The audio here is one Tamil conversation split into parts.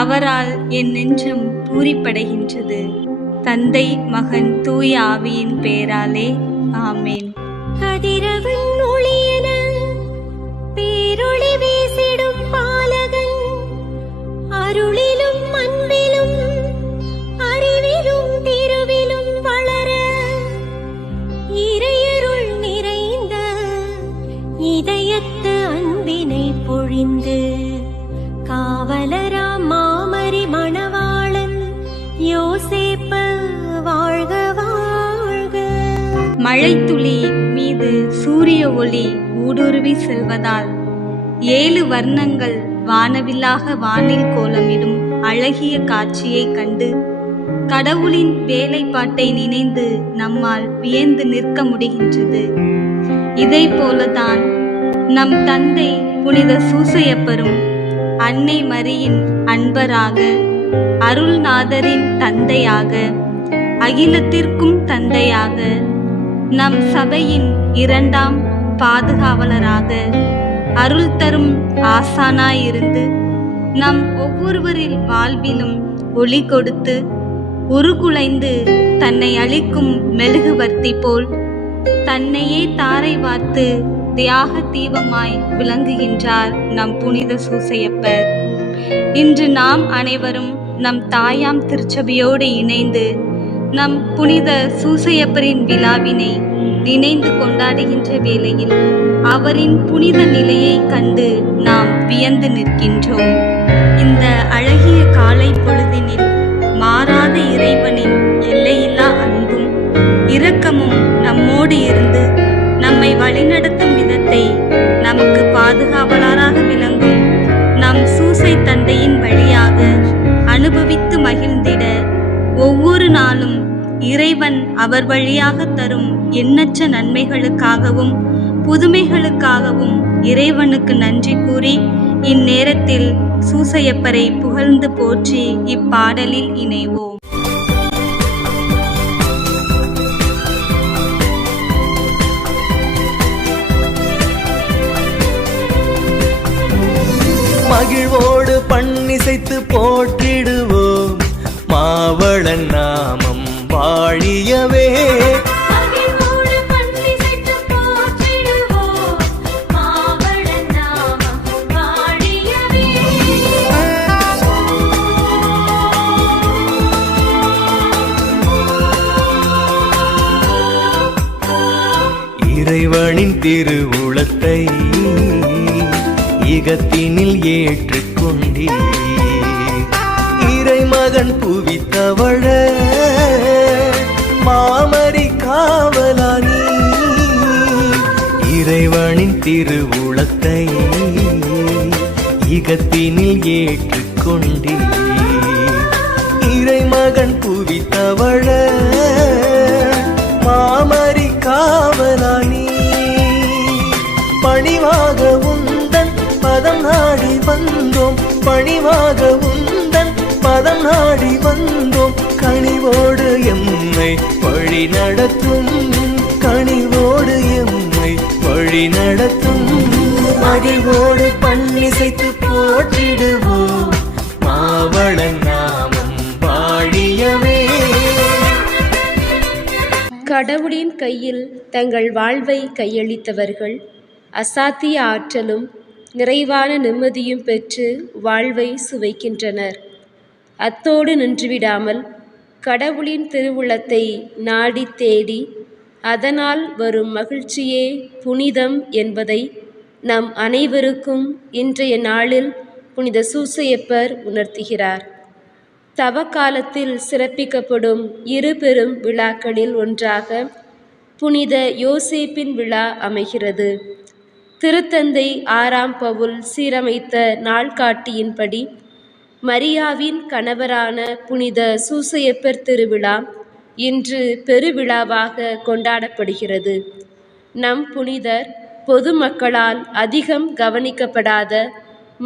அவரால் என் நெஞ்சம் பூரிப்படைகின்றது. தந்தை, மகன், தூய ஆவியின் பெயராலே ஆமேன். கதிரவன் ஒளியென பேரொளி வீசிடும் பாலகன், அருளிலும் அன்பிலும் அறிவிலும் திருவிலும் வளர இறையருள் நிறைந்த இதயத்து அன்பினை பொழிந்து காவலராம் மாமரி மணவாளன் யோசேப்பு வாழ்க வாழ்க. மழைத்துளி மீது சூரிய ஒளி ஊடுருவி செல்வதால் 7 வர்ணங்கள் வானவில்லாக வானில் கோலமிடும் அழகிய காட்சியை கண்டு கடவுளின் வேலைப்பாட்டை நினைந்து நம்மால் வியந்து நிற்க முடிகின்றது. இதை போலதான் நம் தந்தை புனித சூசையப்பரும் அன்னை மரியின் அன்பராக, அருள்நாதரின் தந்தையாக, அகிலத்திற்கும் தந்தையாக, நம் சபையின் 2ஆம் பாதுகாவலராக, அருள் தரும் ஆசானாயிருந்து நம் ஒவ்வொருவரில் வாழ்விலும் ஒளி கொடுத்து உருகுலைந்து தன்னை அளிக்கும் மெழுகுவர்த்தி போல் தன்னையே தாரை வார்த்து தியாக தீபமாய் விளங்குகின்றார் நம் புனித சூசையப்பர். இன்று நாம் அனைவரும் நம் தாயாம் திருச்சபையோடு இணைந்து நம் புனித சூசையப்பரின் விழாவினை நினைந்து கொண்டாடுகின்ற வேளையில் அவரின் புனித நிலையை கண்டு நாம் வியந்து நிற்கின்றோம். இந்த அழகிய காலை பொழுதினில் மாறாத இறைவனின் எல்லையில்லா அன்பும் இரக்கமும் நம்மோடு இருந்து நம்மை வழிநடத்தும் விதத்தை நமக்கு பாதுகாவலராக விளங்கும் நம் சூசை தந்தையின் வழியாக அனுபவித்து மகிழ்ந்திட ஒவ்வொரு நாளும் இறைவன் அவர் வழியாக தரும் எண்ணற்ற நன்மைகளுக்காகவும் புதுமைகளுக்காகவும் இறைவனுக்கு நன்றி கூறி இந்நேரத்தில் சூசையப்பரை புகழ்ந்து போற்றி இப்பாடலில் இணைவோம். மகிழ்வோடு பண்ணிசைத்து போற்றிடுவோம், மாவளன் நாமம் வாழியவே. இறைவனின் திருவுளத்தை இகத்தினில் ஏற்றுக்கொண்டீர், இறைமகன் புவித்தவழ மாமரி காவலானி. இறைவனின் திருவுளத்தை இகத்தினில் ஏற்றுக்கொண்டீர், இறைமகன் புவித்தவழ மாமரி காவலானி. பணிவாக உந்தன் பதம் நாடி வந்தோம், பணிவாக உந்தன் பதம் நாடி வந்தோம். கனிவோடு எம்மை வழி நடத்தும், கனிவோடு எம்மை வழி நடத்தும். மகிழ்வோடு பண்ணிசைத்து போற்றிடுவோம், மாவளன் நாமம் வாழியவே. கடவுளின் கையில் தங்கள் வாழ்வை கையளித்தவர்கள் அசாத்திய ஆற்றலும் நிறைவான நிம்மதியும் பெற்று வாழ்வை சுவைக்கின்றனர். அத்தோடு நின்றுவிடாமல் கடவுளின் திருவுளத்தை நாடி தேடி அதனால் வரும் மகிழ்ச்சியே புனிதம் என்பதை நம் அனைவருக்கும் இன்றைய நாளில் புனித சூசையப்பர் உணர்த்துகிறார். தவக்காலத்தில் சிறப்பிக்கப்படும் 2 பெரும் விழாக்களில் ஒன்றாக புனித யோசேப்பின் விழா அமைகிறது. திருத்தந்தை 6ஆம் பவுல் சீரமைத்த நாள்காட்டியின்படி மரியாவின் கணவரான புனித சூசையப்பர் திருவிழா இன்று பெருவிழாவாக கொண்டாடப்படுகிறது. நம் புனிதர் பொதுமக்களால் அதிகம் கவனிக்கப்படாத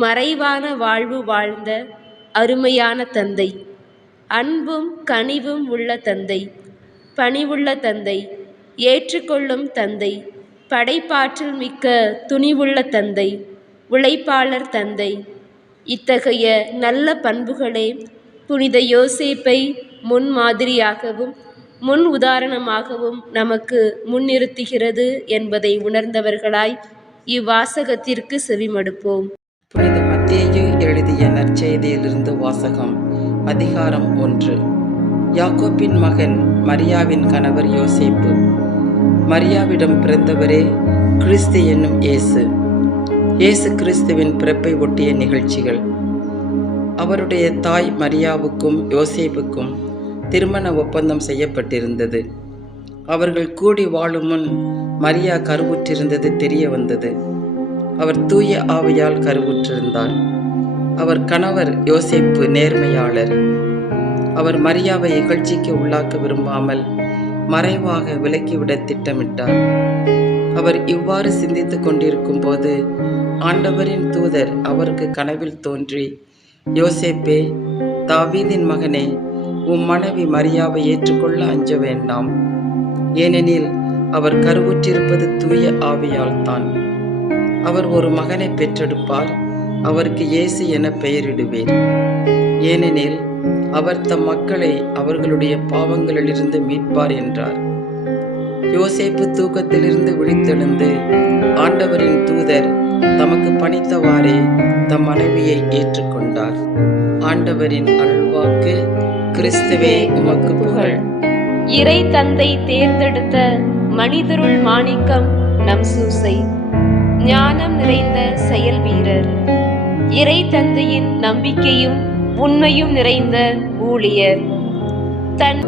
மறைவான வாழ்வு வாழ்ந்த அருமையான தந்தை, அன்பும் கனிவும் உள்ள தந்தை, பணிவுள்ள தந்தை, ஏற்றுக்கொள்ளும் தந்தை, படைப்பாற்றல் மிக்க துணிவுள்ள தந்தை, உழைப்பாளர் தந்தை, இத்தகைய நல்ல பண்புகளே புனித யோசேப்பை முன்மாதிரியாகவும் முன் உதாரணமாகவும் நமக்கு முன்னிறுத்துகிறது என்பதை உணர்ந்தவர்களாய் இவ்வாசகத்திற்கு செவிமடுப்போம். புனித மத்தேயு எழுதிய நற்செய்தியிலிருந்து வாசகம். அதிகாரம் 1. யாக்கோப்பின் மகன் மரியாவின் கணவர் யோசேப்பு. மரியாவிடம் பிறந்தவரே கிறிஸ்து என்னும் இயேசு. இயேசு கிறிஸ்துவின் பிறப்பை ஒட்டிய நிகழ்ச்சிகள். அவருடைய தாய் மரியாவுக்கும் யோசேப்புக்கும் திருமண ஒப்பந்தம் செய்யப்பட்டிருந்தது. அவர்கள் கூடி வாழும் முன் மரியா கருவுற்றிருந்தது தெரிய வந்தது. அவர் தூய ஆவியால் கருவுற்றிருந்தார். அவர் கணவர் யோசேப்பு நேர்மையாளர். அவர் மரியாவை இகழ்ச்சிக்கு உள்ளாக்க விரும்பாமல் மறைவாக விலக்கிவிட திட்டமிட்டார். அவர் இவ்வாறு சிந்தித்துக் கொண்டிருக்கும் போது ஆண்டவரின் தூதர் அவருக்கு கனவில் தோன்றி, யோசேப்பே, தாவீதின் மகனே, உம் மனைவி மரியாவை ஏற்றுக்கொள்ள அஞ்ச வேண்டாம். ஏனெனில் அவர் கருவுற்றிருப்பது தூய ஆவியால் தான். அவர் ஒரு மகனை பெற்றெடுப்பார். அவருக்கு இயேசு என பெயரிடுவீர். ஏனெனில் அவர் தம் மக்களை அவர்களுடைய பாவங்களிலிருந்து மீட்பார் என்றார். யோசேப்பு தூக்கத்திலிருந்து விழித்தெழுந்து ஆண்டவரின் தூதர் தமக்கு பணித்தவாறே தம் மனைவியை ஏற்றுக்கொண்டார். ஆண்டவரின் அருள்வாக்கு. கிறிஸ்துவே உமக்கு புகழ். இறை தந்தை தேர்ந்தெடுத்த மனிதருள் மாணிக்கம் நம் சூசை. ஞானம் நிறைந்த செயல் வீரர். இறை தந்தையின் நம்பிக்கையும் உண்மையும் நிறைந்த ஊழியர்.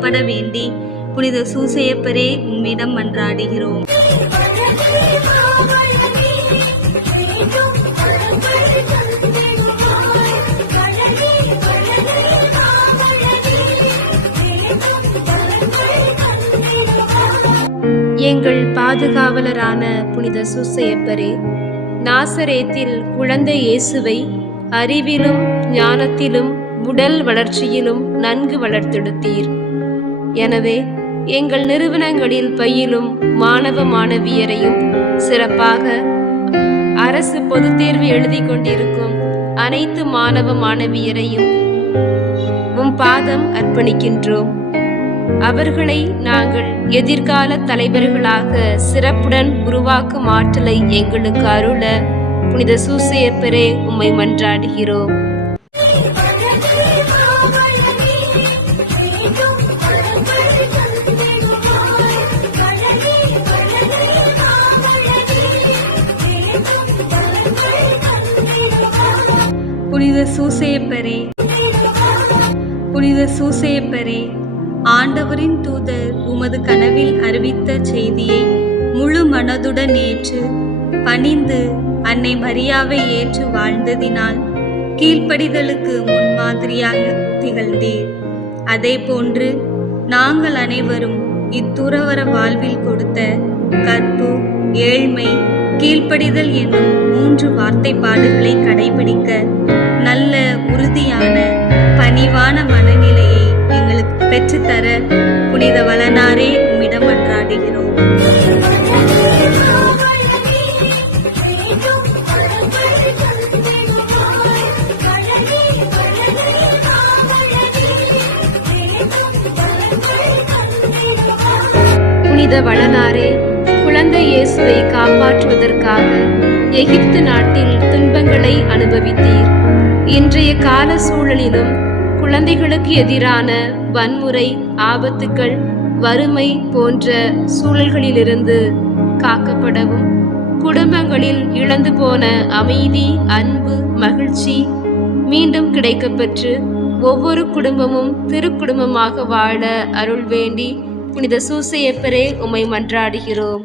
பட வேண்டி புனித சூசையப்பரே உம்மிடம் மன்றாடுகிறோம். எங்கள் பாதுகாவலரான புனித சூசையப்பரே, நாசரேத்தில் குழந்தை இயேசுவை அறிவிலும் ஞானத்திலும் உடல் வளர்ச்சியிலும் நன்கு வளர்த்தெடுத்தீர். எனவே எங்கள் நிறுவனங்களில் பயிலும் மாணவ மாணவியரையும், சிறப்பாக அரசு பொதுத் தேர்வு எழுதி கொண்டிருக்கும் அனைத்து மாணவ மாணவியரையும் உம் பாதம் அர்ப்பணிக்கின்றோம். அவர்களை நாங்கள் எதிர்கால தலைவர்களாக சிறப்புடன் உருவாக்கும் ஆற்றலை எங்களுக்கு அருள புனித சூசையப்பரே உம்மை மன்றாடுகிறோம். புனித சூசையப்பரே, புனித சூசையப்பரே, ஆண்டவரின் தூதர் உமது கனவில் அறிவித்த செய்தியை முழு மனதுடன் ஏற்று பணிந்து அன்னை மரியாவை ஏற்று வாழ்ந்ததினால் கீழ்ப்படிதலுக்கு முன்மாதிரியாக திகழ்ந்தீர். அதே போன்று நாங்கள் அனைவரும் இத்துறவர வாழ்வில் கொடுத்த கற்பு, ஏழ்மை, கீழ்ப்படிதல் என்னும் 3 வார்த்தைப்பாடுகளை கடைபிடிக்க நல்ல உறுதியான பணிவான மனநிலையை எங்களுக்கு பெற்றுத்தர புனித வளனாரே உம்மிடம் மன்றாடுகிறோம். புனித வளனாரே, குழந்தை இயேசுவை காப்பாற்றுவதற்காக எகிப்து நாட்டில் துன்பங்களை அனுபவித்தீர். இன்றைய கால சூழலிலும் குழந்தைகளுக்கு எதிரான வன்முறை, ஆபத்துக்கள், வறுமை போன்ற சூழல்களிலிருந்து காக்கப்படவும், குடும்பங்களில் இழந்து போன அமைதி, அன்பு, மகிழ்ச்சி மீண்டும் கிடைக்கப்பெற்று ஒவ்வொரு குடும்பமும் திருக்குடும்பமாக வாழ அருள் வேண்டி புனித சூசையப்பரே உம்மை மன்றாடுகிறோம்.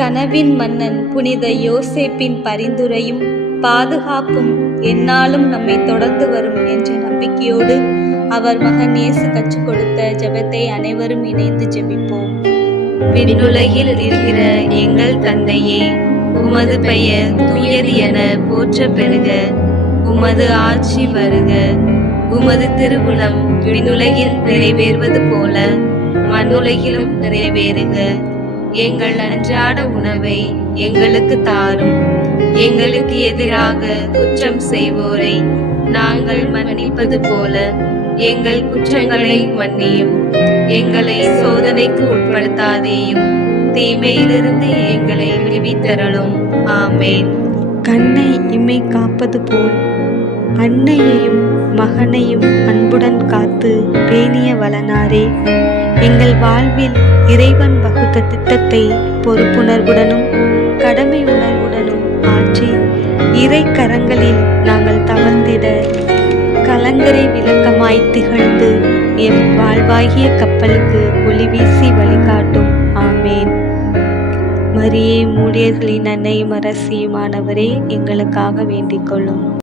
கனவின் மன்னன் புனித யோசேப்பின் பரிந்துரையும் பாதுகாப்பும் எந்நாளும் நம்மை தொடர்ந்து வரும் என்ற நம்பிக்கையோடு அவர் மகன் இயேசு கற்றுக் கொடுத்த ஜெபத்தை அனைவரும் இணைந்து ஜெபிப்போம். விண்ணுலகில் இருக்கிற எங்கள் தந்தையே, உமது பெயர் தூயது என போற்ற பெறுக. உமது ஆட்சி வருக. உமது திருவுளம் விண்ணுலகில் நிறைவேறுவது போல மண்ணுலகிலும் நிறைவேறுக. எங்கள் அன்றாட உணவை எங்களுக்கு தாரும். எங்களுக்கு எதிராக குற்றம் செய்வோரை நாங்கள் மன்னிப்பது போல எங்கள் குற்றங்களை மன்னியும். எங்களை சோதனைக்கு உட்படுத்தாதேயும், தீமையிலிருந்து எங்களை விடுவித்தருளும். ஆமேன். கண்ணை இமை காப்பது போல் அன்னையையும் மகனையும் அன்புடன் காத்து பேணிய வளனாரே, எங்கள் வாழ்வில் இறைவன் வகுத்த திட்டத்தை பொறுப்புணர்வுடனும் கடமை உணர்வுடனும் ஆற்றி இறை கரங்களில் நாங்கள் தவழ்ந்திட கலங்கரை விளக்கமாய் திகழ்ந்து எம் வாழ்வாகிய கப்பலுக்கு ஒளி வீசி வழிகாட்டும். ஆமேன். மரியே, மூடியர்களின் அன்னையும் அரசியுமானவரே, எங்களுக்காக வேண்டிக் கொள்ளும்.